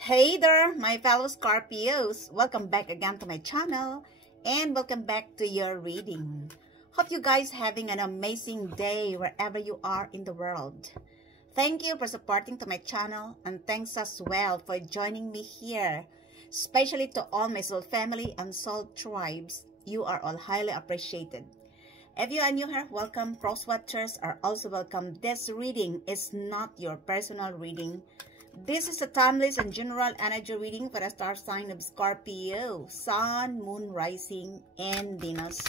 Hey there, my fellow Scorpios. Welcome back again to my channel and welcome back to your reading. Hope you guys having an amazing day wherever you are in the world. Thank you for supporting to my channel and thanks as well for joining me here. Especially to all my soul family and soul tribes. You are all highly appreciated. If you are new here, welcome. Cross watchers are also welcome. This reading is not your personal reading. This is a timeless and general energy reading for the star sign of Scorpio, Sun, Moon, Rising, and Venus.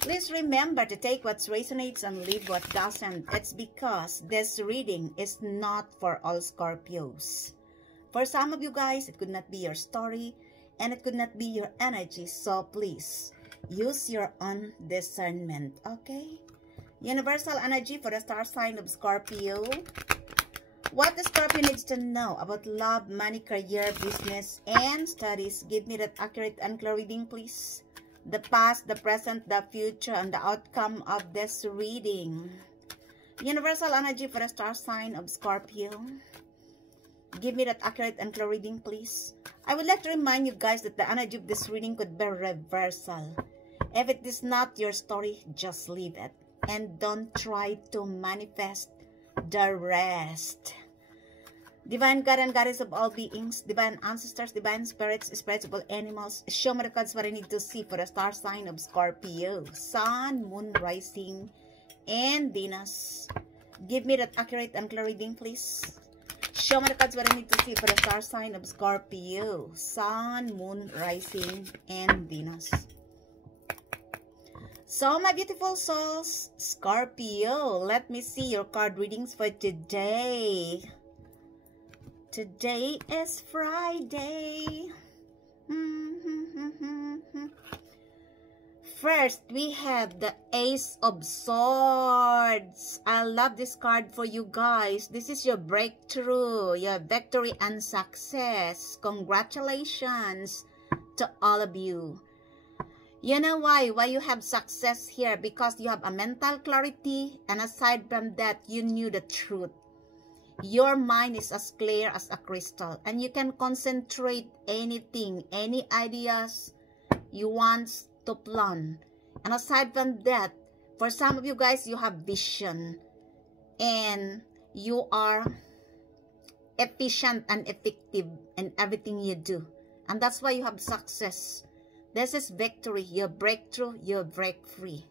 Please remember to take what resonates and leave what doesn't. It's because this reading is not for all Scorpios. For some of you guys, it could not be your story and it could not be your energy. So please, use your own discernment, okay? Universal energy for the star sign of Scorpio. What the Scorpio needs to know about love, money, career, business, and studies. Give me that accurate and clear reading, please. The past, the present, the future, and the outcome of this reading. Universal energy for the star sign of Scorpio. Give me that accurate and clear reading, please. I would like to remind you guys that the energy of this reading could be reversal. If it is not your story, just leave it. And don't try to manifest the rest. Divine God and Goddess of all beings, divine ancestors, divine spirits, spirits of all animals, show me the cards what I need to see for the star sign of Scorpio, Sun, Moon, Rising, and Venus. Give me that accurate and clear reading, please. Show me the cards what I need to see for the star sign of Scorpio, Sun, Moon, Rising, and Venus. So, my beautiful souls, Scorpio, let me see your card readings for today. Today is Friday. First, we have the Ace of Swords. I love this card for you guys. This is your breakthrough, your victory and success. Congratulations to all of you. You know why you have success here? Because you have a mental clarity, and aside from that, you knew the truth. Your mind is as clear as a crystal, and you can concentrate anything, any ideas you want to plan. And aside from that, for some of you guys, you have vision, and you are efficient and effective in everything you do. And that's why you have success. This is victory, your breakthrough, your break free.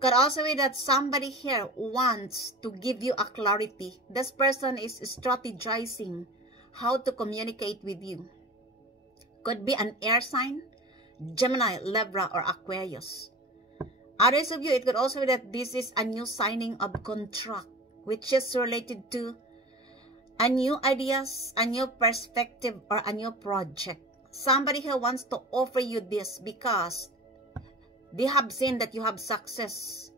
Could also be that somebody here wants to give you a clarity. This person is strategizing how to communicate with you. Could be an air sign, Gemini, Libra, or Aquarius. Others of you, it could also be that this is a new signing of contract, which is related to a new ideas, a new perspective, or a new project. Somebody here wants to offer you this because they have seen that you have success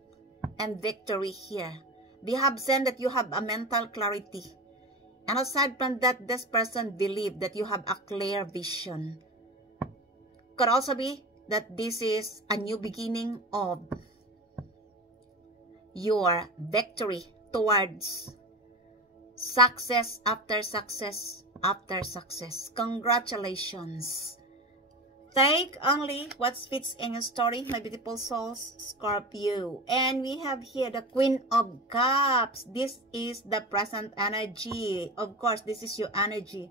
and victory here. They have seen that you have a mental clarity. And aside from that, this person believes that you have a clear vision. Could also be that this is a new beginning of your victory towards success after success after success. Congratulations. Take only what fits in your story, my beautiful souls, Scorpio. And we have here the Queen of Cups. This is the present energy. Of course, this is your energy.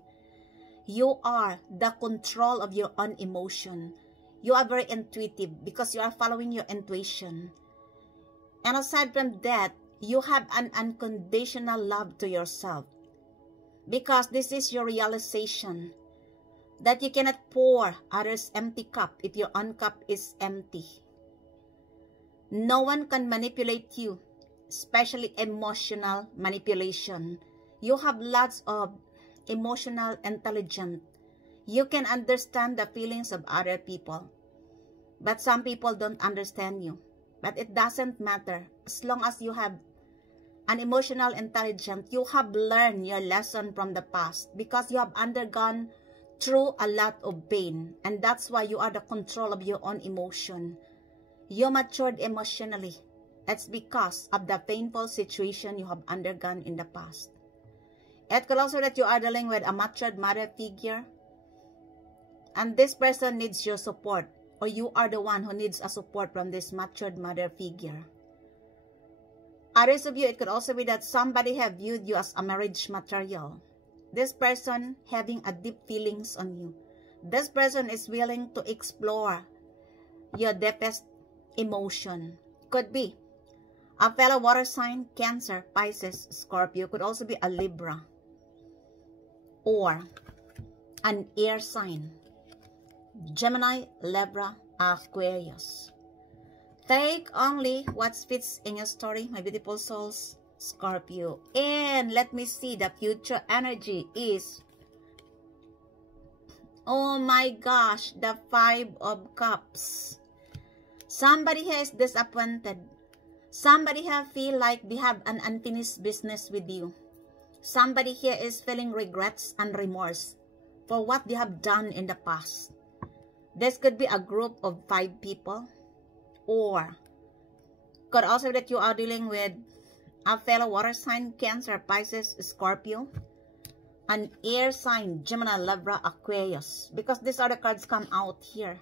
You are the control of your own emotion. You are very intuitive because you are following your intuition. And aside from that, you have an unconditional love to yourself. Because this is your realization that you cannot pour others' empty cup if your own cup is empty. No one can manipulate you, especially emotional manipulation. You have lots of emotional intelligence. You can understand the feelings of other people. But some people don't understand you. But it doesn't matter. As long as you have an emotional intelligence, you have learned your lesson from the past because you have undergone through a lot of pain, and that's why you are the control of your own emotion. You matured emotionally. It's because of the painful situation you have undergone in the past. It could also that you are dealing with a matured mother figure. And this person needs your support. Or you are the one who needs a support from this matured mother figure. Others of you, it could also be that somebody have viewed you as a marriage material. This person having a deep feelings on you. This person is willing to explore your deepest emotion. Could be a fellow water sign, Cancer, Pisces, Scorpio. Could also be a Libra. Or an air sign, Gemini, Libra, Aquarius. Take only what fits in your story, my beautiful souls, Scorpio. And let me see, the future energy is, oh my gosh, the 5 of Cups. Somebody here is disappointed. Somebody here feel like they have an unfinished business with you. Somebody here is feeling regrets and remorse for what they have done in the past. This could be a group of 5 people. Or could also be that you are dealing with a fellow water sign, Cancer, Pisces, Scorpio. An air sign, Gemini, Libra, Aquarius. Because these are the cards come out here.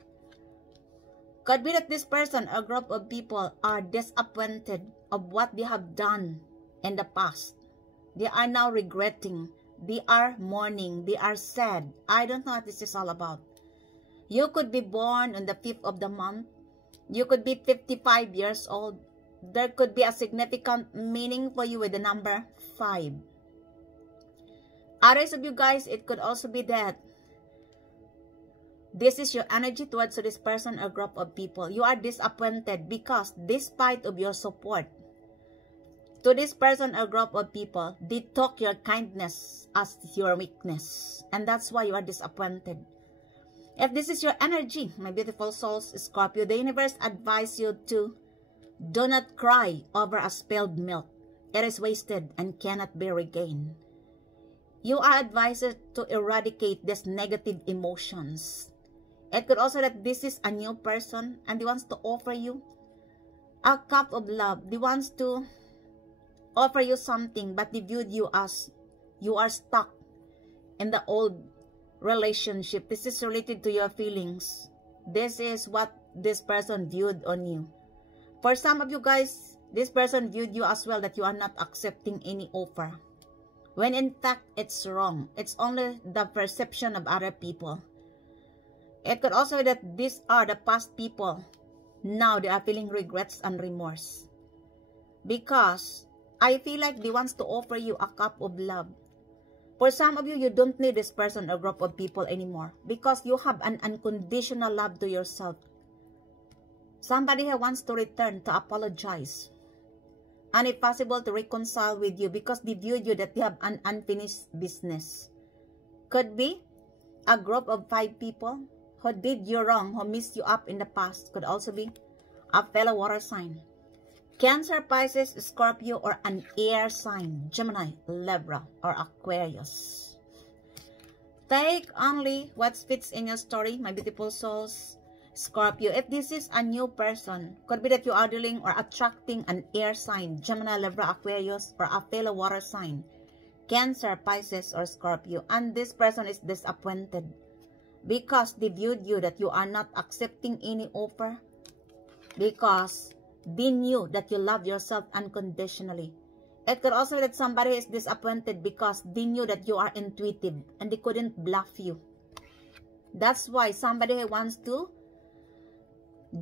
Could be that this person, a group of people, are disappointed of what they have done in the past. They are now regretting. They are mourning. They are sad. I don't know what this is all about. You could be born on the 5th of the month. You could be 55 years old. There could be a significant meaning for you with the number 5. Others of you guys, it could also be that this is your energy towards this person or group of people. You are disappointed because despite of your support to this person or group of people, they took your kindness as your weakness. And that's why you are disappointed. If this is your energy, my beautiful souls, Scorpio, the universe advises you to do not cry over a spilled milk. It is wasted and cannot be regained. You are advised to eradicate these negative emotions. It could also that this is a new person and they wants to offer you a cup of love. They wants to offer you something, but they viewed you as you are stuck in the old relationship. This is related to your feelings. This is what this person viewed on you. For some of you guys, this person viewed you as well that you are not accepting any offer. When in fact, it's wrong. It's only the perception of other people. It could also be that these are the past people. Now they are feeling regrets and remorse. Because I feel like they wants to offer you a cup of love. For some of you, you don't need this person or group of people anymore because you have an unconditional love to yourself. Somebody here wants to return to apologize. And if possible, to reconcile with you because they viewed you that they have an unfinished business. Could be a group of 5 people who did you wrong, who messed you up in the past. Could also be a fellow water sign, Cancer, Pisces, Scorpio, or an air sign, Gemini, Libra, or Aquarius. Take only what fits in your story, my beautiful souls, Scorpio. If this is a new person, could be that you are dealing or attracting an air sign, Gemini, Libra, Aquarius, or a fellow water sign, Cancer, Pisces, or Scorpio. And this person is disappointed because they viewed you that you are not accepting any offer because they knew that you love yourself unconditionally. It could also be that somebody is disappointed because they knew that you are intuitive and they couldn't bluff you. That's why somebody wants to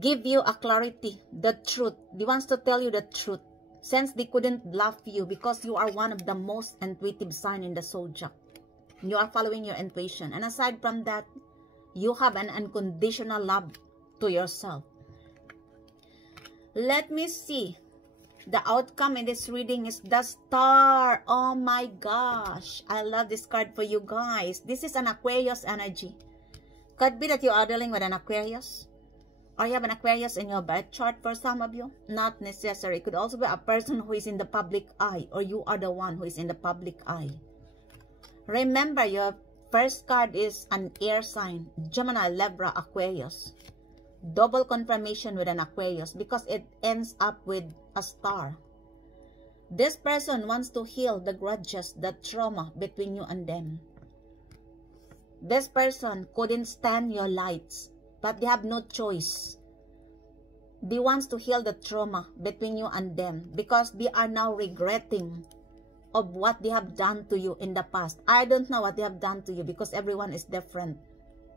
give you a clarity, the truth. They wants to tell you the truth since they couldn't bluff you because you are one of the most intuitive sign in the zodiac. You are following your intuition. And aside from that, you have an unconditional love to yourself. Let me see. The outcome in this reading is the Star. Oh my gosh. I love this card for you guys. This is an Aquarius energy. Could be that you are dealing with an Aquarius. Or you have an Aquarius in your birth chart for some of you. Not necessary. It could also be a person who is in the public eye. Or you are the one who is in the public eye. Remember, your first card is an air sign. Gemini, Libra, Aquarius. Double confirmation with an Aquarius because it ends up with a star. This person wants to heal the grudges, the trauma between you and them. This person couldn't stand your lights, but they have no choice. They want to heal the trauma between you and them because they are now regretting of what they have done to you in the past. I don't know what they have done to you because everyone is different.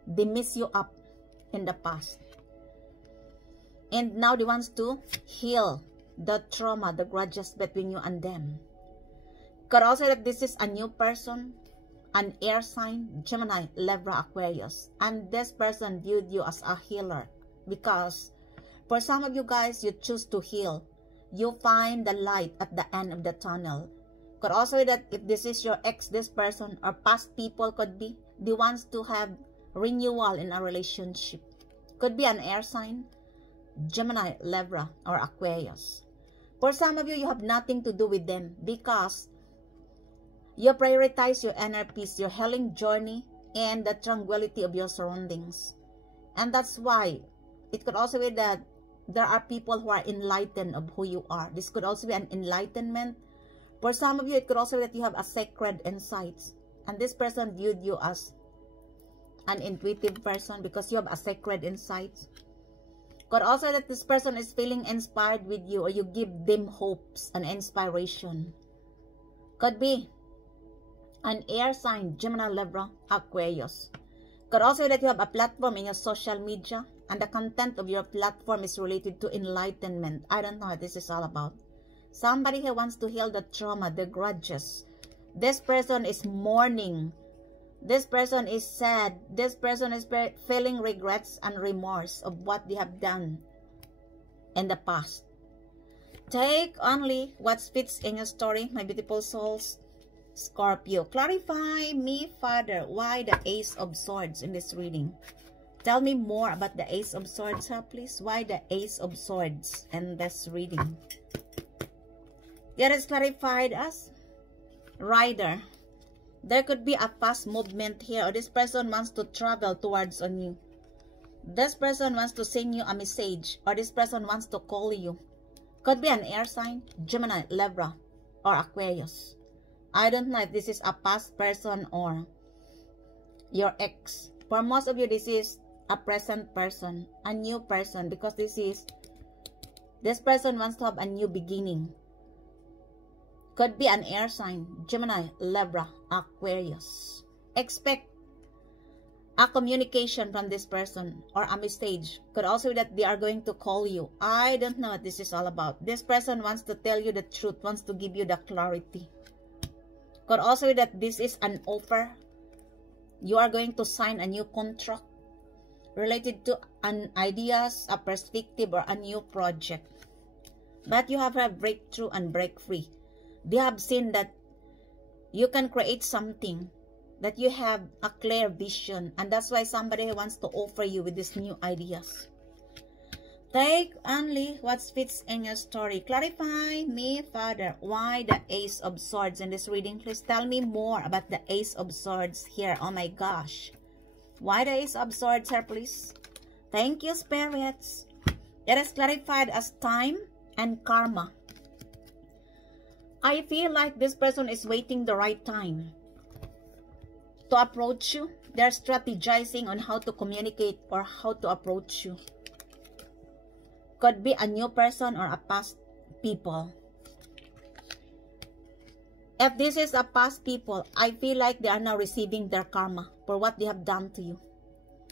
They mess you up in the past. And now they want to heal the trauma, the grudges between you and them. Could also that this is a new person, an air sign, Gemini, Libra, Aquarius. And this person viewed you as a healer because for some of you guys, you choose to heal. You find the light at the end of the tunnel. Could also be that if this is your ex, this person, or past people could be, they want to have renewal in a relationship. Could be an air sign, Gemini, Libra, or Aquarius. For some of you, you have nothing to do with them because you prioritize your inner peace, your healing journey, and the tranquility of your surroundings. And that's why it could also be that there are people who are enlightened of who you are. This could also be an enlightenment. For some of you, it could also be that you have a sacred insights. And this person viewed you as an intuitive person because you have a sacred insights. Could also that this person is feeling inspired with you or you give them hopes and inspiration. Could be an air sign, Gemini, Libra, Aquarius. Could also be that you have a platform in your social media and the content of your platform is related to enlightenment. I don't know what this is all about. Somebody who wants to heal the trauma, the grudges. This person is mourning. This person is sad. This person is feeling regrets and remorse of what they have done in the past. Take only what fits in your story, my beautiful souls. Scorpio, clarify me, Father, why the Ace of Swords in this reading? Tell me more about the Ace of Swords, please. Why the Ace of Swords in this reading? It is clarified as Rider. There could be a fast movement here, or this person wants to travel towards on you. This person wants to send you a message, or this person wants to call you. Could be an air sign, Gemini, Libra, or Aquarius. I don't know if this is a past person or your ex. For most of you, this is a present person, a new person, because this person wants to have a new beginning. Could be an air sign, Gemini, Libra, Aquarius. Expect a communication from this person or a message. Could also be that they are going to call you. I don't know what this is all about. This person wants to tell you the truth, wants to give you the clarity. Could also be that this is an offer. You are going to sign a new contract related to an ideas, a perspective, or a new project. But you have a breakthrough and break free. They have seen that you can create something, that you have a clear vision, and that's why somebody wants to offer you with these new ideas. Take only what fits in your story. Clarify me, Father, why the Ace of Swords in this reading? Please tell me more about the Ace of Swords here. Oh my gosh. Why the Ace of Swords here, please? Thank you, spirits. It is clarified as time and karma. I feel like this person is waiting the right time to approach you. They're strategizing on how to communicate or how to approach you. Could be a new person or a past people. If this is a past people, I feel like they are now receiving their karma for what they have done to you.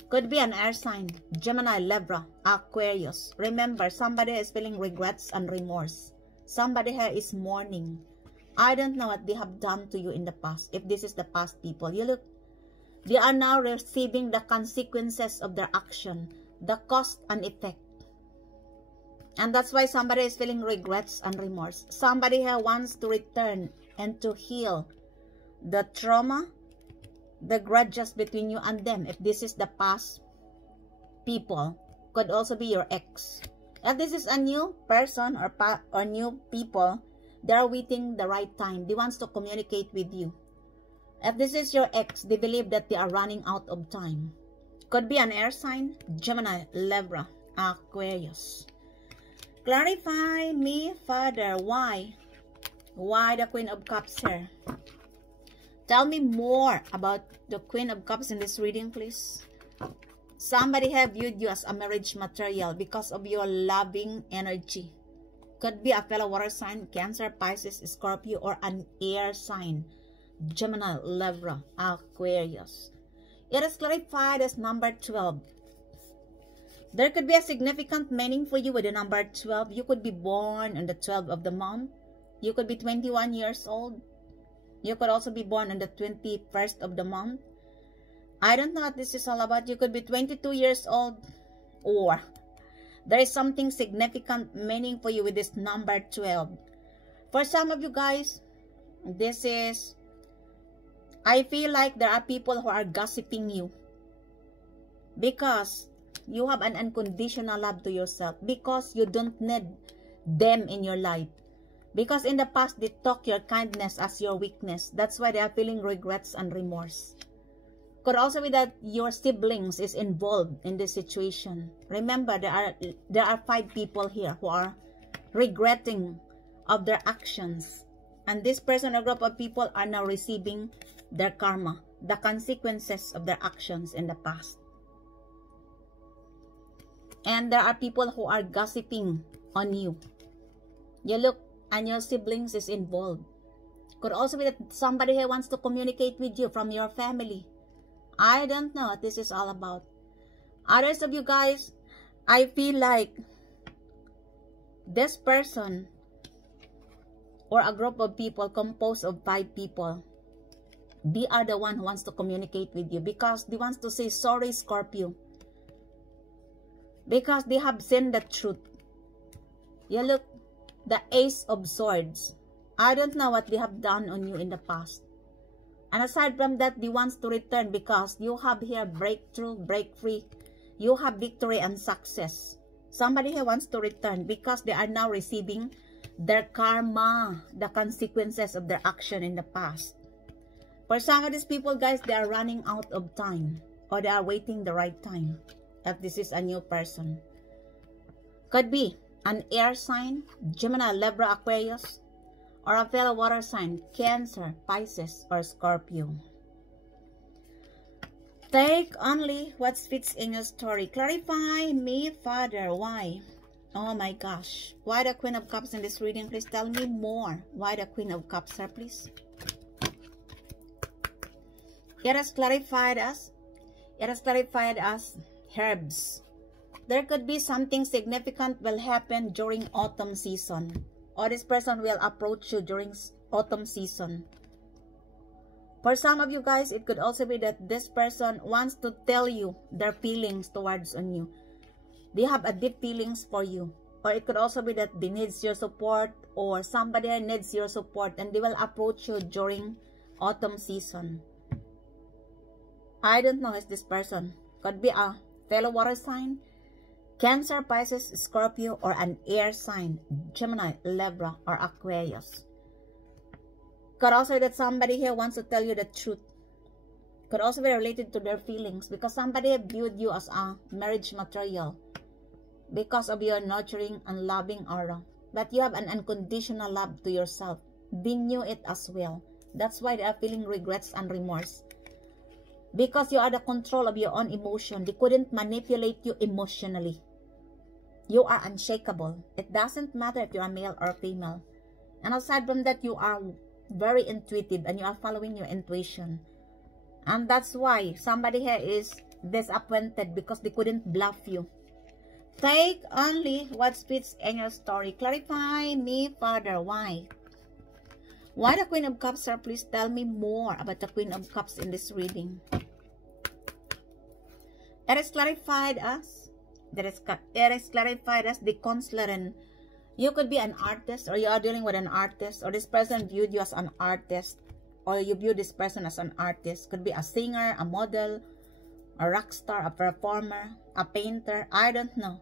Could be an air sign, Gemini, Libra, Aquarius. Remember, somebody is feeling regrets and remorse. Somebody here is mourning. I don't know what they have done to you in the past. If this is the past people, you look, they are now receiving the consequences of their action, the cost and effect. And that's why somebody is feeling regrets and remorse. Somebody here wants to return and to heal the trauma, the grudges between you and them. If this is the past people, could also be your ex. If this is a new person or new people, they are waiting the right time. They want to communicate with you. If this is your ex, they believe that they are running out of time. Could be an air sign, Gemini, Libra, Aquarius. Clarify me, Father, why Why the Queen of Cups here? Tell me more about the Queen of Cups in this reading, please. Somebody have viewed you as a marriage material because of your loving energy. Could be a fellow water sign, Cancer, Pisces, Scorpio, or an air sign, Gemini, Libra, Aquarius. It is clarified as number 12. There could be a significant meaning for you with the number 12. You could be born on the 12th of the month. You could be 21 years old. You could also be born on the 21st of the month. I don't know what this is all about. You could be 22 years old, or there is something significant meaning for you with this number 12. For some of you guys, this is, I feel like there are people who are gossiping you because you have an unconditional love to yourself, because you don't need them in your life. Because in the past, they took your kindness as your weakness. That's why they are feeling regrets and remorse. Could also be that your siblings is involved in this situation. Remember, there are 5 people here who are regretting of their actions. And this person or group of people are now receiving their karma, the consequences of their actions in the past. And there are people who are gossiping on you. You look, and your siblings is involved. Could also be that somebody here wants to communicate with you from your family. I don't know what this is all about. Others of you guys, I feel like this person or a group of people composed of 5 people, they are the one who wants to communicate with you because they want to say sorry, Scorpio, because they have seen the truth. You look, the Ace of Swords. I don't know what they have done on you in the past. And aside from that, they want to return because you have here breakthrough, break free. You have victory and success. Somebody here wants to return because they are now receiving their karma, the consequences of their action in the past. For some of these people, guys, they are running out of time, or they are waiting the right time. If this is a new person. Could be an air sign, Gemini, Libra, Aquarius, or a fellow water sign, Cancer, Pisces, or Scorpio. Take only what fits in your story. Clarify me, Father. Why? Oh my gosh. Why the Queen of Cups in this reading? Please tell me more. Why the Queen of Cups, sir, please? It has clarified us. It has clarified us herbs. There could be something significant will happen during autumn season. Or this person will approach you during autumn season. For some of you guys, it could also be that this person wants to tell you their feelings towards on you. They have a deep feelings for you. Or it could also be that they needs your support, or somebody needs your support, and they will approach you during autumn season. I don't know who's this person. Could be a fellow water sign, Cancer, Pisces, Scorpio, or an air sign, Gemini, Libra, or Aquarius. Could also be that somebody here wants to tell you the truth. Could also be related to their feelings because somebody viewed you as a marriage material because of your nurturing and loving aura. But you have an unconditional love to yourself. They knew it as well. That's why they are feeling regrets and remorse. Because you are the control of your own emotion. They couldn't manipulate you emotionally. You are unshakable. It doesn't matter if you are male or female. And aside from that, you are very intuitive and you are following your intuition. And that's why somebody here is disappointed because they couldn't bluff you. Take only what fits in your story. Clarify me, Father. Why? Why the Queen of Cups, sir? Please tell me more about the Queen of Cups in this reading. It is clarified as it is clarified as the consultant. You could be an artist, or you are dealing with an artist, or this person viewed you as an artist, or you view this person as an artist. Could be a singer, a model, a rock star, a performer, a painter. I don't know.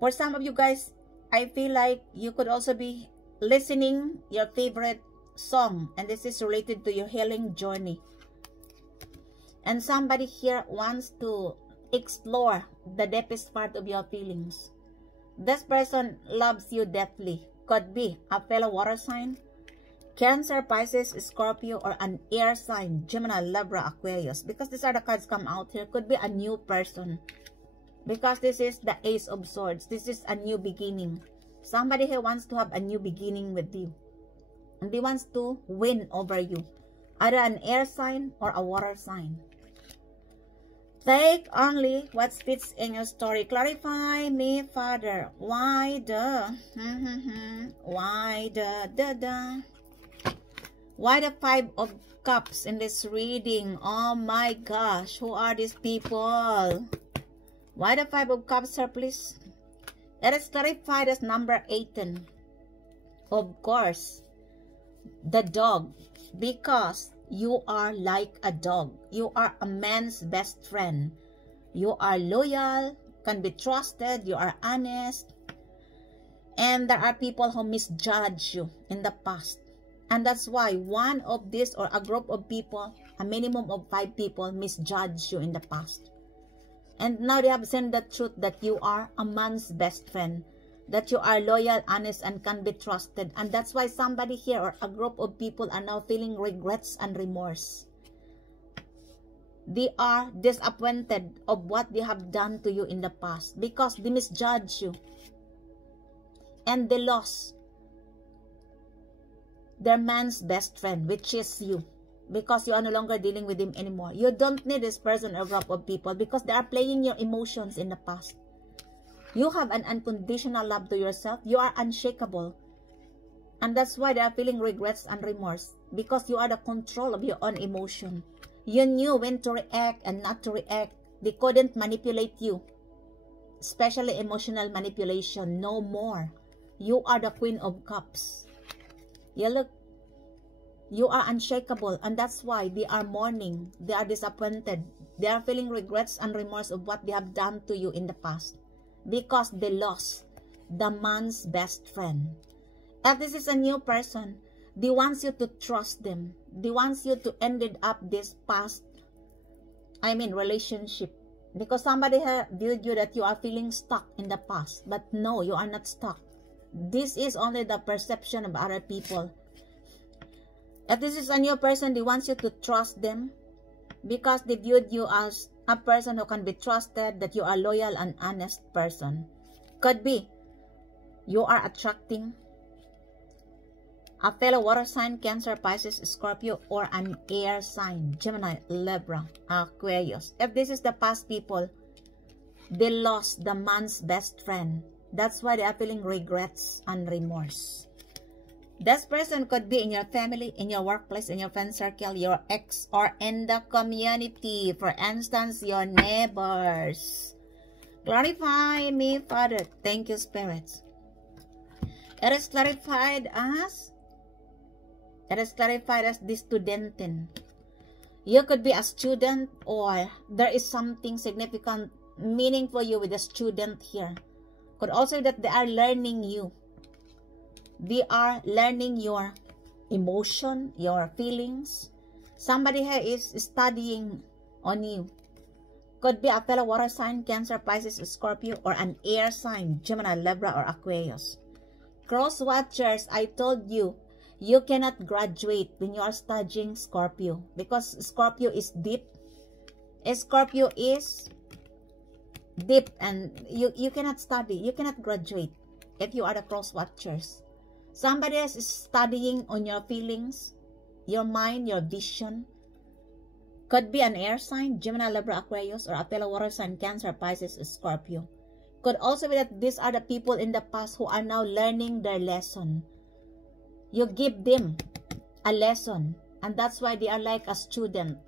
For some of you guys, I feel like you could also be listening your favorite song, and this is related to your healing journey. And somebody here wants to explore the deepest part of your feelings. This person loves you deeply, Could be a fellow water sign, Cancer, Pisces, Scorpio, or an air sign, Gemini, Libra, Aquarius. Because these are the cards come out here. Could be a new person. Because this is the Ace of Swords. This is a new beginning. Somebody here wants to have a new beginning with you. And they wants to win over you. Either an air sign or a water sign. Take only what fits in your story. Clarify me, Father. Why the? Why the? Why the Five of Cups in this reading? Oh my gosh. Who are these people? Why the Five of Cups, sir, please? It is clarified as number 18. Of course, the dog. Because you are like a dog. You are a man's best friend. You are loyal, can be trusted, you are honest. And there are people who misjudge you in the past. And that's why one of this or a group of people, a minimum of 5 people, misjudge you in the past. And now they have seen the truth that you are a man's best friend. That you are loyal, honest, and can be trusted. And that's why somebody here or a group of people are now feeling regrets and remorse. They are disappointed of what they have done to you in the past. Because they misjudge you. And they lost their man's best friend, which is you. Because you are no longer dealing with him anymore. You don't need this person or group of people because they are playing your emotions in the past. You have an unconditional love to yourself. You are unshakable. And that's why they are feeling regrets and remorse. Because you are the control of your own emotion. You knew when to react and not to react. They couldn't manipulate you. Especially emotional manipulation. No more. You are the Queen of Cups. You look. You are unshakable. And that's why they are mourning. They are disappointed. They are feeling regrets and remorse of what they have done to you in the past. Because they lost the man's best friend. If this is a new person, they want you to trust them. They want you to end up this past, relationship. Because somebody has viewed you that you are feeling stuck in the past. But no, you are not stuck. This is only the perception of other people. If this is a new person, they want you to trust them. Because they viewed you as a person who can be trusted, that you are loyal and honest person. Could be you are attracting a fellow water sign, Cancer, Pisces, Scorpio, or an air sign, Gemini, Libra, Aquarius. If this is the past people, they lost the man's best friend. That's why they are feeling regrets and remorse. This person could be in your family, in your workplace, in your friend circle, your ex, or in the community. For instance, your neighbors. Clarify me, Father. Thank you, spirits. It is clarified as the studentin. You could be a student, or there is something significant, meaning for you with a student here. Could also be that they are learning you. They are learning your emotion, your feelings. Somebody here is studying on you. Could be a fellow water sign, Cancer, Pisces, Scorpio, or an air sign, Gemini, Libra, or Aquarius. Cross watchers, I told you, you cannot graduate when you are studying Scorpio. Because Scorpio is deep. Scorpio is deep and you cannot study. You cannot graduate if you are the cross watchers. Somebody else is studying on your feelings, your mind, your vision. Could be an air sign, Gemini, Libra, Aquarius, or a fellow water sign, Cancer, Pisces, Scorpio. Could also be that these are the people in the past who are now learning their lesson. You give them a lesson, and that's why they are like a student.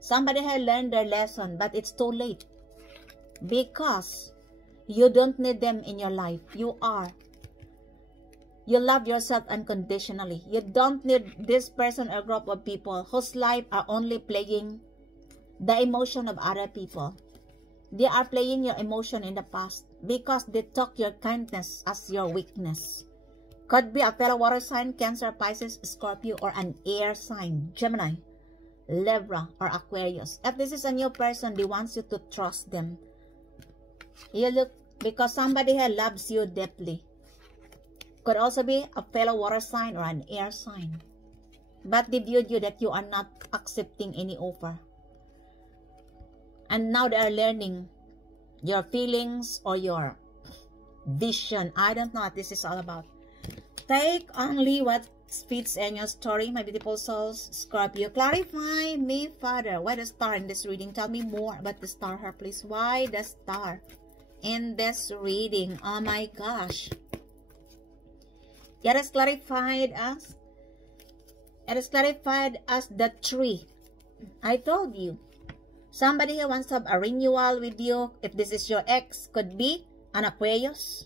Somebody has learned their lesson, but it's too late. Because you don't need them in your life. You love yourself unconditionally. You don't need this person or group of people whose life are only playing the emotion of other people. They are playing your emotion in the past because they took your kindness as your weakness. Could be a fellow water sign, Cancer, Pisces, Scorpio, or an air sign, Gemini, Libra, or Aquarius. If this is a new person, they want you to trust them. You look, because somebody here loves you deeply. Could also be a fellow water sign or an air sign. But they viewed you that you are not accepting any offer. And now they are learning your feelings or your vision. I don't know what this is all about. Take only what fits in your story, my beautiful souls. Scorpio, clarify me, Father. Why the star in this reading? Tell me more about the star here, please. Why the star in this reading? Oh my gosh. It is clarified as the tree. I told you. Somebody who wants to have a renewal with you, if this is your ex, could be an Aquarius.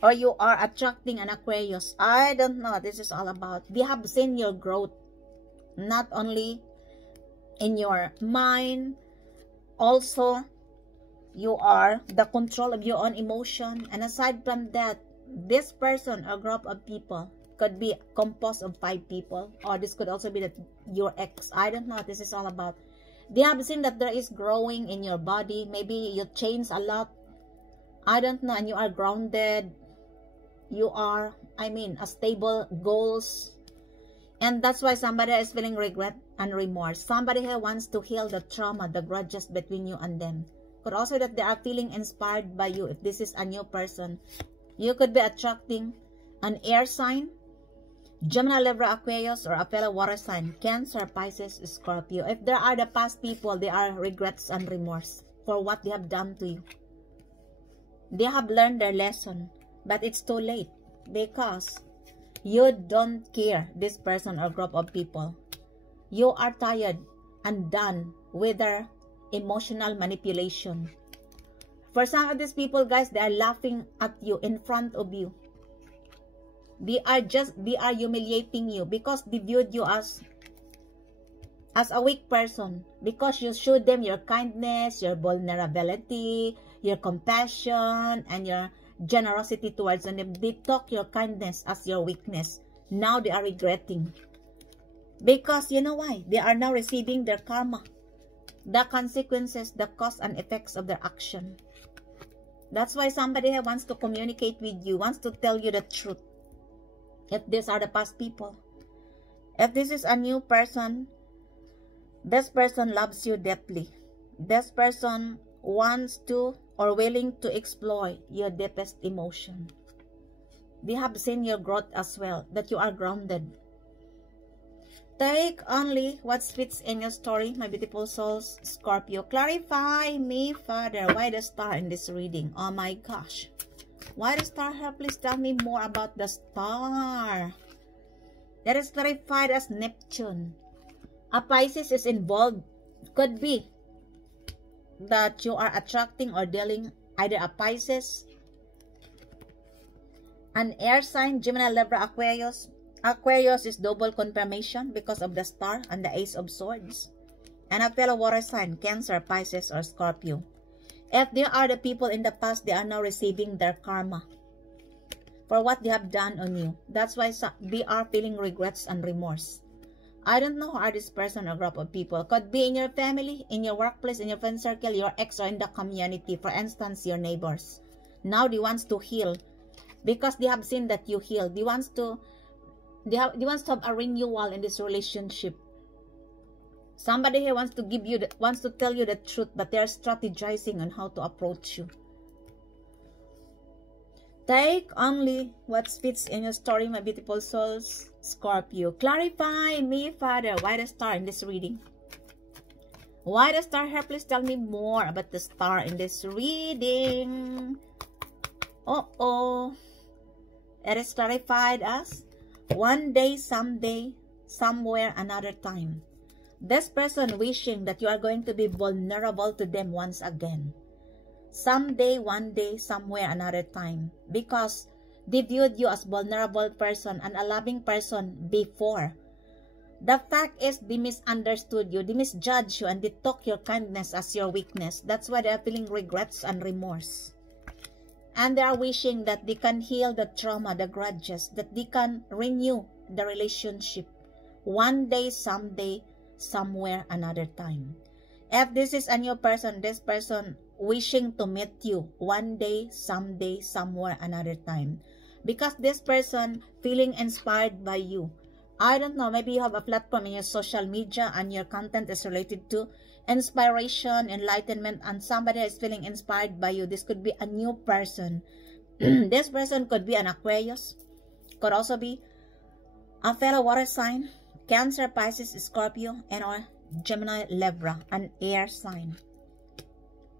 Or you are attracting an Aquarius. I don't know what this is all about. They have seen your growth. Not only in your mind. Also, you are the control of your own emotion. And aside from that, this person or group of people could be composed of 5 people. Or this could also be your ex. I don't know what this is all about. They have seen that there is growing in your body. Maybe you changed a lot. I don't know. And you are grounded. You are, a stable goals. And that's why somebody is feeling regret and remorse. Somebody who wants to heal the trauma, the grudges between you and them. Could also that they are feeling inspired by you. If this is a new person, you could be attracting an air sign, Gemini, Libra, Aquarius, or a fellow water sign, Cancer, Pisces, Scorpio. If there are the past people, there are regrets and remorse for what they have done to you. They have learned their lesson. But it's too late because you don't care, this person or group of people. You are tired and done with their emotional manipulation. For some of these people, guys, they are laughing at you in front of you. They are humiliating you because they viewed you as a weak person. Because you showed them your kindness, your vulnerability, your compassion, and your generosity towards them. They took your kindness as your weakness. Now they are regretting. Because you know why? They are now receiving their karma. The consequences, the cause and effects of their action. That's why somebody who wants to communicate with you, wants to tell you the truth. If these are the past people. If this is a new person, this person loves you deeply. This person wants to or willing to explore your deepest emotion. They have seen your growth as well, that you are grounded. Take only what fits in your story, my beautiful souls. Scorpio, clarify me, Father. Why the star in this reading? Oh my gosh. Why the star here? Please tell me more about the star. That is clarified as Neptune. A Pisces is involved. Could be that you are attracting or dealing either a Pisces, an air sign, Gemini, Libra, Aquarius. Aquarius is double confirmation because of the star and the Ace of Swords. And a fellow water sign, Cancer, Pisces, or Scorpio. If they are the people in the past, they are now receiving their karma for what they have done on you. That's why they are feeling regrets and remorse. I don't know who are this person or group of people. Could be in your family, in your workplace, in your friend circle, your ex, or in the community. For instance, your neighbors. Now they want to heal because they have seen that you heal. They want to have a renewal in this relationship. Somebody here wants to tell you the truth, but they are strategizing on how to approach you. Take only what fits in your story, my beautiful souls. Scorpio, clarify me, Father. Why the star in this reading? Why the star here? Please tell me more about the star in this reading. It is clarified as one day, someday, somewhere, another time. This person wishing that you are going to be vulnerable to them once again. Someday, one day, somewhere, another time. Because they viewed you as vulnerable person and a loving person before. The fact is they misunderstood you, they misjudged you, and they took your kindness as your weakness. That's why they are feeling regrets and remorse. And they are wishing that they can heal the trauma, the grudges, that they can renew the relationship. One day, someday, somewhere, another time. If this is a new person, this person wishing to meet you one day, someday, somewhere, another time. because this person feeling inspired by you. I don't know, maybe you have a platform in your social media and your content is related to inspiration, enlightenment, and somebody is feeling inspired by you. This could be a new person. This person could be an Aquarius, could also be a fellow water sign, Cancer, Pisces, Scorpio, and or Gemini, Libra, an air sign.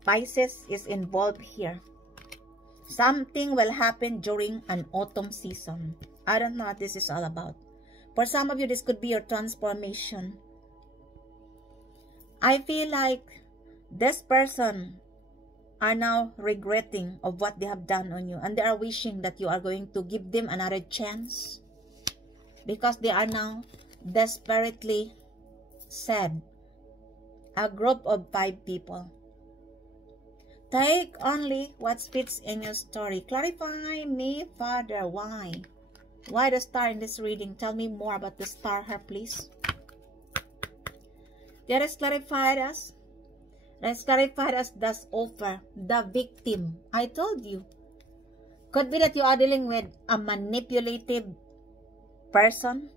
Pisces is involved here. Something will happen during an autumn season. I don't know what this is all about. For some of you, this could be your transformation. I feel like this person are now regretting of what they have done on you, and they are wishing that you are going to give them another chance, because they are now desperately sad. A group of 5 people. Take only what fits in your story. Clarify me further. Why? Why the star in this reading? Tell me more about the star here, please. That is clarified us. Let's clarify us thus offer the victim. I told you. Could be that you are dealing with a manipulative person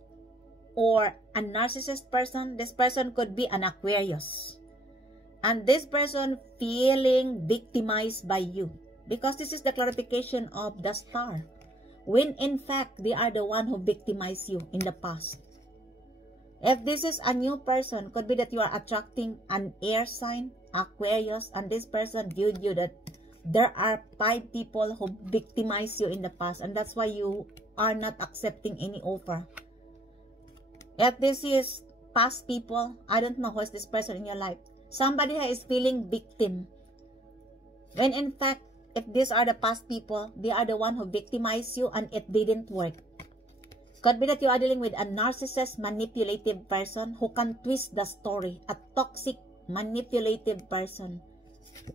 or a narcissist person. This person could be an Aquarius. And this person feeling victimized by you. Because this is the clarification of the star. When in fact, they are the one who victimized you in the past. If this is a new person, could be that you are attracting an air sign, Aquarius, and this person viewed you that there are 5 people who victimized you in the past, and that's why you are not accepting any offer. If this is past people, I don't know who is this person in your life. Somebody is feeling victim. When in fact, if these are the past people, they are the one who victimized you and it didn't work. Could be that you are dealing with a narcissist, manipulative person who can twist the story. A toxic, manipulative person.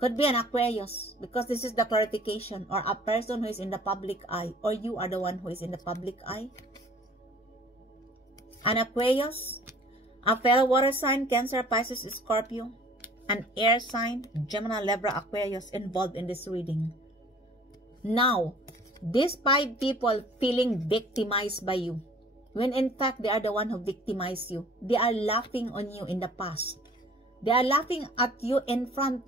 Could be an Aquarius, because this is the clarification. Or a person who is in the public eye. Or you are the one who is in the public eye. An Aquarius, a fellow water sign, Cancer, Pisces, Scorpio, an air sign, Gemini, Libra, Aquarius involved in this reading. Now, these 5 people feeling victimized by you, when in fact they are the one who victimized you. They are laughing on you in the past. They are laughing at you in front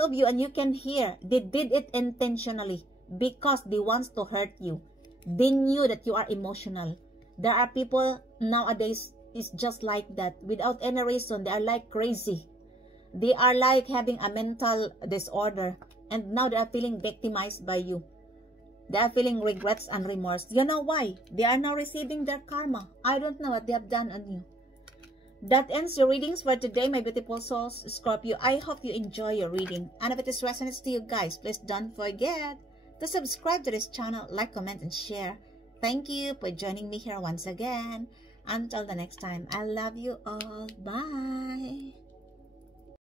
of you, and you can hear they did it intentionally because they want to hurt you. They knew that you are emotional. There are people nowadays is just like that. Without any reason, they are like crazy. They are like having a mental disorder, and now they are feeling victimized by you. They are feeling regrets and remorse. You know why? They are now receiving their karma. I don't know what they have done on you. That ends your readings for today, my beautiful souls, Scorpio. I hope you enjoy your reading. And if it is resonates to you guys, please don't forget to subscribe to this channel, like, comment, and share. Thank you for joining me here once again. Until the next time, I love you all. Bye.